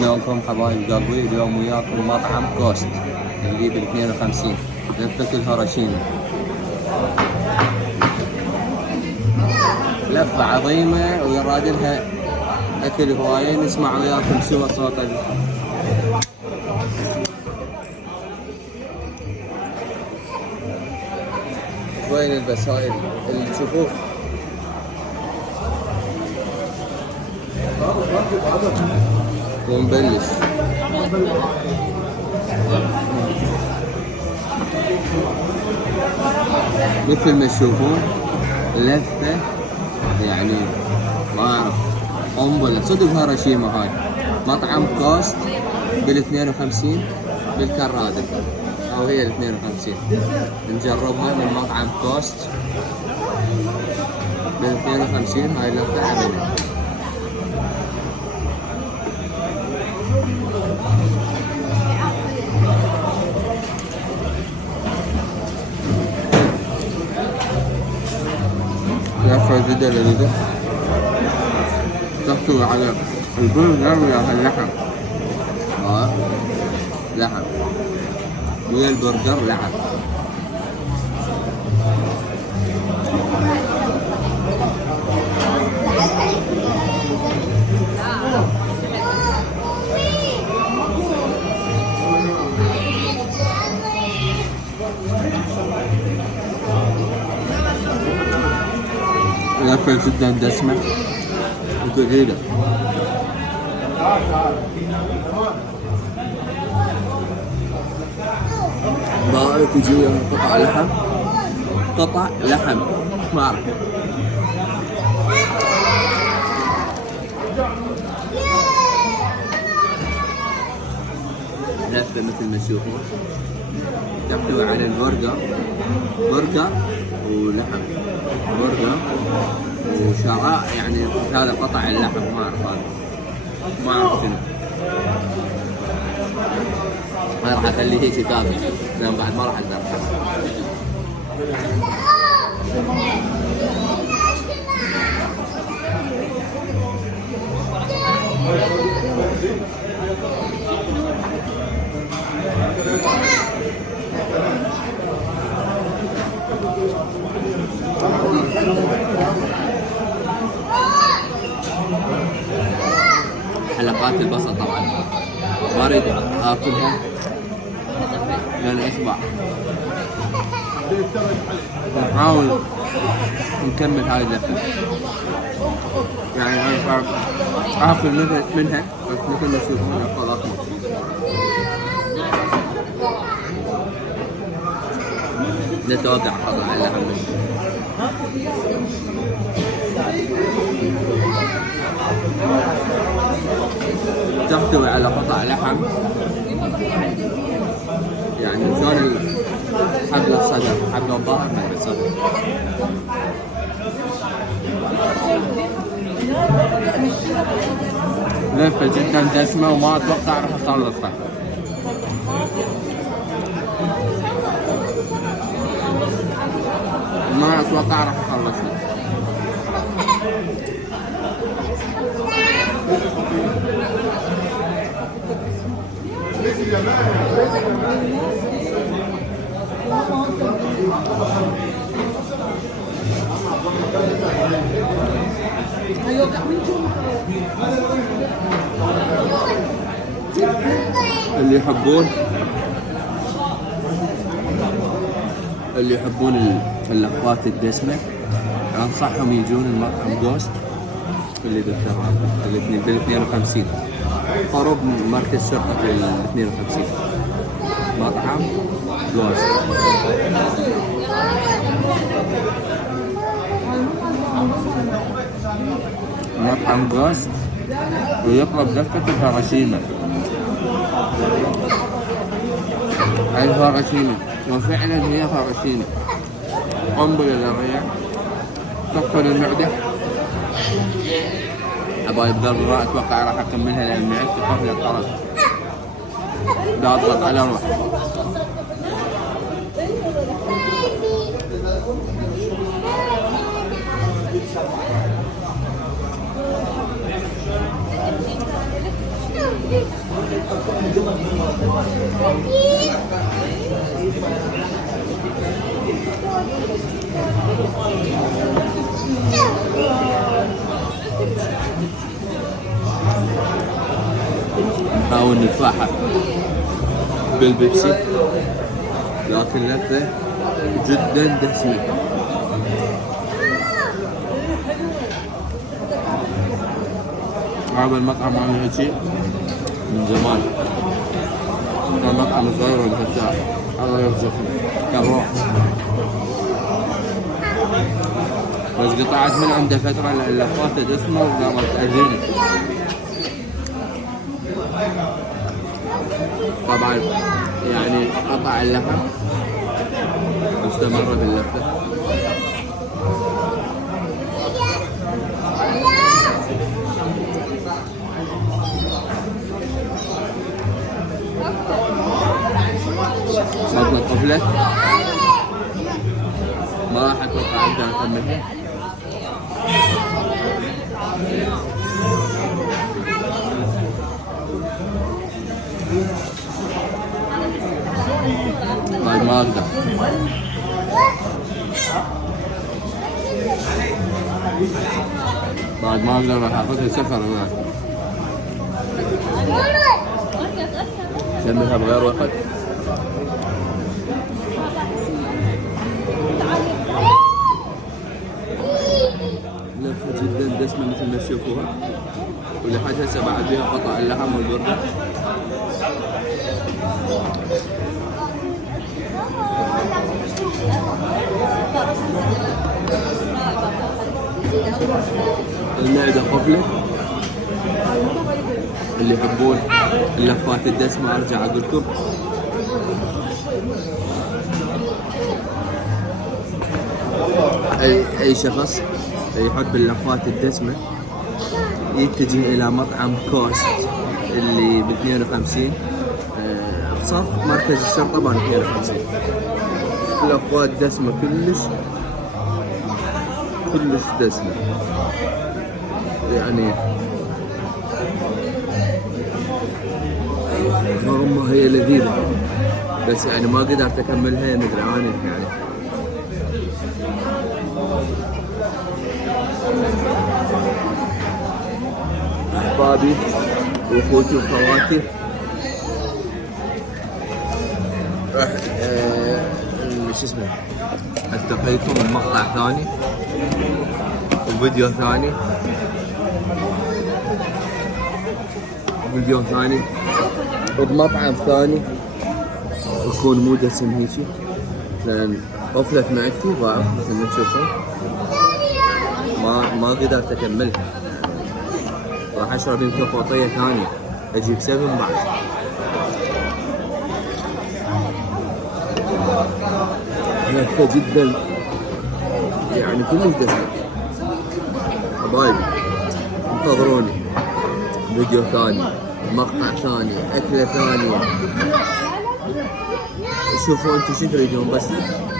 شلونكم حبايب قلبي؟ اليوم وياكم مطعم كوست اللي ب 52 لفة الهيروشيما. لفة عظيمة ويراد لها أكل هواية. نسمع وياكم سوى صوت وين البسائل اللي تشوفوه. ونبلش مثل ما تشوفون لفة، يعني ما أعرف قنبلة صدق. هيروشيما هاي مطعم كوست بال 52 بالكرادة، أو هي ال 52. نجربها من مطعم كوست بال 52. هاي اللفة عملية. لفة جدا لذيذة، تحتوي على البرجر ويا اللحم. لحم ويا البرجر لحم. لفة جدا دسمة وثقيلة. باقي تجي وياها قطع لحم، قطع لحم ما أعرف. لفة مثل ما تشوفون تحتوي على البرجر، برجر ولحم، برجر وشراء، يعني هذا قطع اللحم ما أعرف، هذا ما أعرف شنو. أنا راح أخليه هيك كافي لأن بعد ما راح أقدر. حلقات البصل طبعا ما اريد اكلها لان اشبع. نحاول نكمل هاي اللفة، يعني انا اكل منها بس مثل ما تشوفون افضل اكل. نتوقع طبعا اللحم تحتوي على قطع لحم، يعني شلون حبل الصدر، حبل الظهر من الصدر. لفة جدا دسمة وما اتوقع راح اخلصها. ما اتوقع راح اخلصها. اللي يحبون اللفات الدسمة انصحهم يجون المطعم كوست اللي بال 52 قرب مركز شرطة ال 52. مطعم كوست. مطعم كوست ويطلب لفة الهيروشيما. هاي الهيروشيما وفعلا هي هيروشيما، قنبلة للريع تقتل المعدة. حبايب قلبي ما اتوقع راح اكملها لان معدتي قفلة طرف. لا اضغط على روح. نحاول نتفاحة بالبيبسي، لكن لذة جدا دسمة. هذا المطعم عامل هيجي من زمان، كان مطعم صغير ولا الله يرزقهم كان روح، بس قطعت من عنده فترة لأن فاتت اسمه وقامت تأذيني. طبعا يعني قطع اللحم واستمر باللفة. صدمة طفلة ما راح اتوقع اقدر اكملها. بعد ما اقدر راح اخذها سفر هناك كملها بغير وقت. لفة جدا دسمة مثل ما تشوفوها، ولحد هسه بعد فيها قطع اللحم والبرجر. المعدة قفلة. اللي يحبون اللفات الدسمة ارجع اقول لكم اي شخص يحب اللفات الدسمة يتجه الى مطعم كوست اللي ب 52 بصف مركز الشرطة بان 52. لفات دسمة كلش دسمة، يعني رغم ما هي لذيذة بس يعني ما قدرت اكملها مدري عني يعني. احبابي واخوتي وخواتي راح شو اسمه التقيكم بمقطع ثاني وفيديو ثاني بمطعم ثاني يكون مو دسم هيجي، لان قفلت معدتي ضاعت مثل ما تشوفون ما قدرت اكملها. راح اشرب يمكن فوطية ثانية اجيب 7 بعد. لذة جدا يعني كلش دسمة. حبايبي انتظروني فيديو ثاني، مقطع ثاني، اكلة ثانية. شوفوا انتم شو تريدون، بس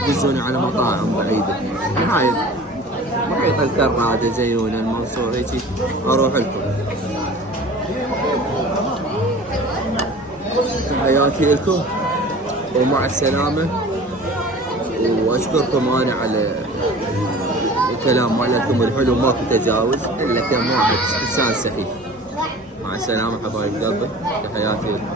دزوني على مطاعم بعيدة. نهاية محيط الكرادة، زيون، المنصور، هيجي اروح لكم. تحياتي لكم ومع السلامة، واشكركم انا على الكلام مالتكم الحلو، ماكو تجاوز الا كم واحد انسان سخيف. مع السلامة حبايب قلبي، تحياتي لكم.